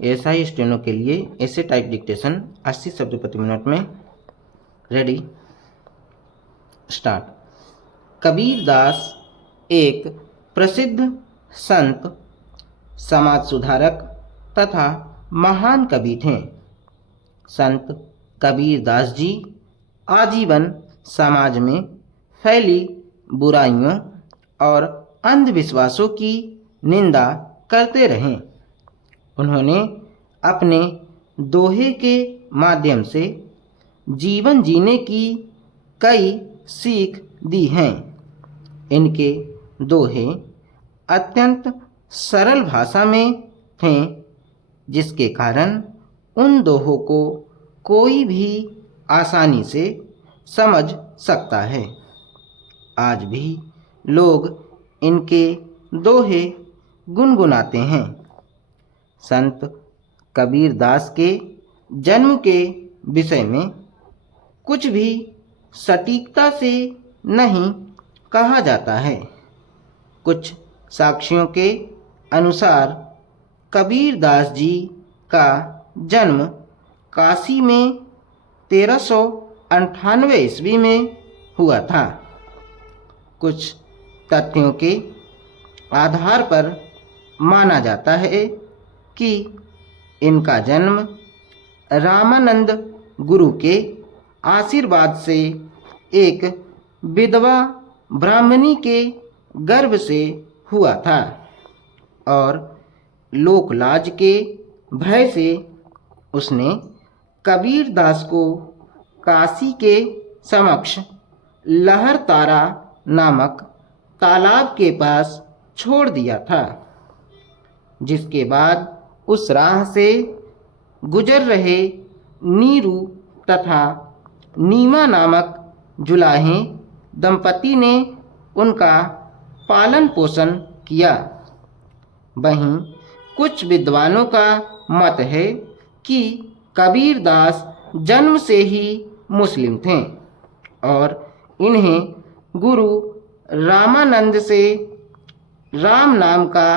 ऐसा ही स्टेनो के लिए ऐसे टाइप डिक्टेशन 80 शब्द प्रति मिनट में। Ready, start. कबीरदास एक प्रसिद्ध संत, समाज सुधारक तथा महान कवि थे। संत कबीरदास जी आजीवन समाज में फैली बुराइयों और अंधविश्वासों की निंदा करते रहे। उन्होंने अपने दोहे के माध्यम से जीवन जीने की कई सीख दी हैं। इनके दोहे अत्यंत सरल भाषा में थे, जिसके कारण उन दोहों को कोई भी आसानी से समझ सकता है। आज भी लोग इनके दोहे गुनगुनाते हैं। संत कबीरदास के जन्म के विषय में कुछ भी सटीकता से नहीं कहा जाता है। कुछ साक्ष्यों के अनुसार कबीरदास जी का जन्म काशी में 1398 ईस्वी में हुआ था। कुछ तथ्यों के आधार पर माना जाता है कि इनका जन्म रामानंद गुरु के आशीर्वाद से एक विधवा ब्राह्मणी के गर्भ से हुआ था और लोकलाज के भय से उसने कबीरदास को काशी के समक्ष लहरतारा नामक तालाब के पास छोड़ दिया था, जिसके बाद उस राह से गुजर रहे नीरू तथा नीमा नामक जुलाहे दंपति ने उनका पालन पोषण किया। वहीं कुछ विद्वानों का मत है कि कबीरदास जन्म से ही मुस्लिम थे और इन्हें गुरु रामानंद से राम नाम का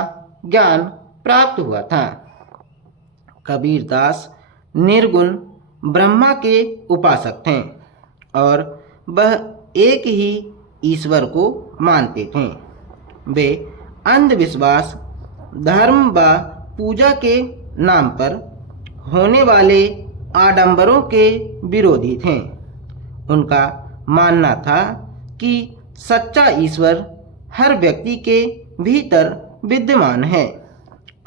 ज्ञान प्राप्त हुआ था। कबीरदास निर्गुण ब्रह्मा के उपासक थे और वह एक ही ईश्वर को मानते थे। वे अंधविश्वास, धर्म व पूजा के नाम पर होने वाले आडंबरों के विरोधी थे। उनका मानना था कि सच्चा ईश्वर हर व्यक्ति के भीतर विद्यमान है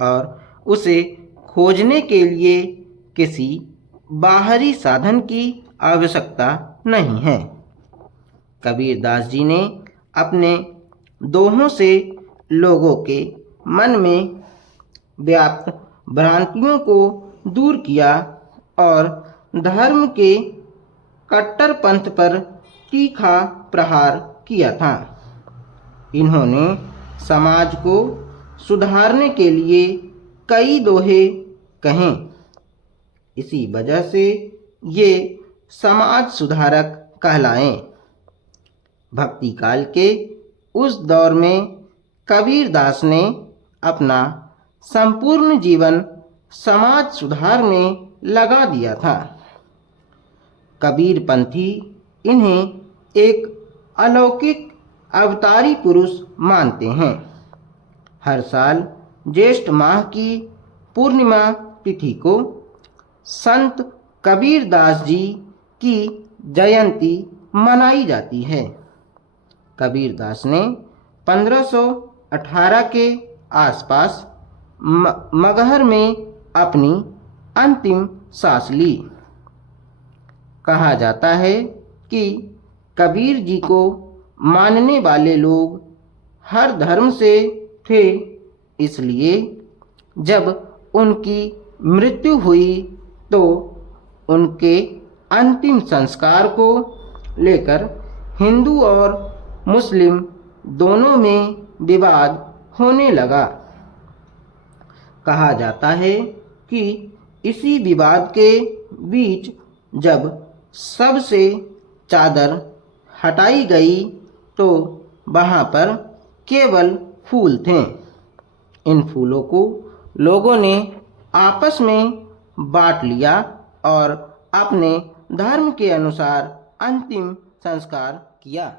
और उसे खोजने के लिए किसी बाहरी साधन की आवश्यकता नहीं है। कबीरदास जी ने अपने दोहों से लोगों के मन में व्याप्त भ्रांतियों को दूर किया और धर्म के कट्टरपंथ पर तीखा प्रहार किया था। इन्होंने समाज को सुधारने के लिए कई दोहे कहे। इसी वजह से ये समाज सुधारक कहलाए। भक्ति काल के उस दौर में कबीरदास ने अपना संपूर्ण जीवन समाज सुधार में लगा दिया था। कबीरपंथी इन्हें एक अलौकिक अवतारी पुरुष मानते हैं। हर साल ज्येष्ठ माह की पूर्णिमा तिथि को संत कबीरदास जी की जयंती मनाई जाती है। कबीरदास ने 1518 के आसपास मगहर में अपनी अंतिम सांस ली। कहा जाता है कि कबीर जी को मानने वाले लोग हर धर्म से थे, इसलिए जब उनकी मृत्यु हुई तो उनके अंतिम संस्कार को लेकर हिंदू और मुस्लिम दोनों में विवाद होने लगा। कहा जाता है कि इसी विवाद के बीच जब सबसे चादर हटाई गई तो वहाँ पर केवल फूल थे। इन फूलों को लोगों ने आपस में बांट लिया और अपने धर्म के अनुसार अंतिम संस्कार किया।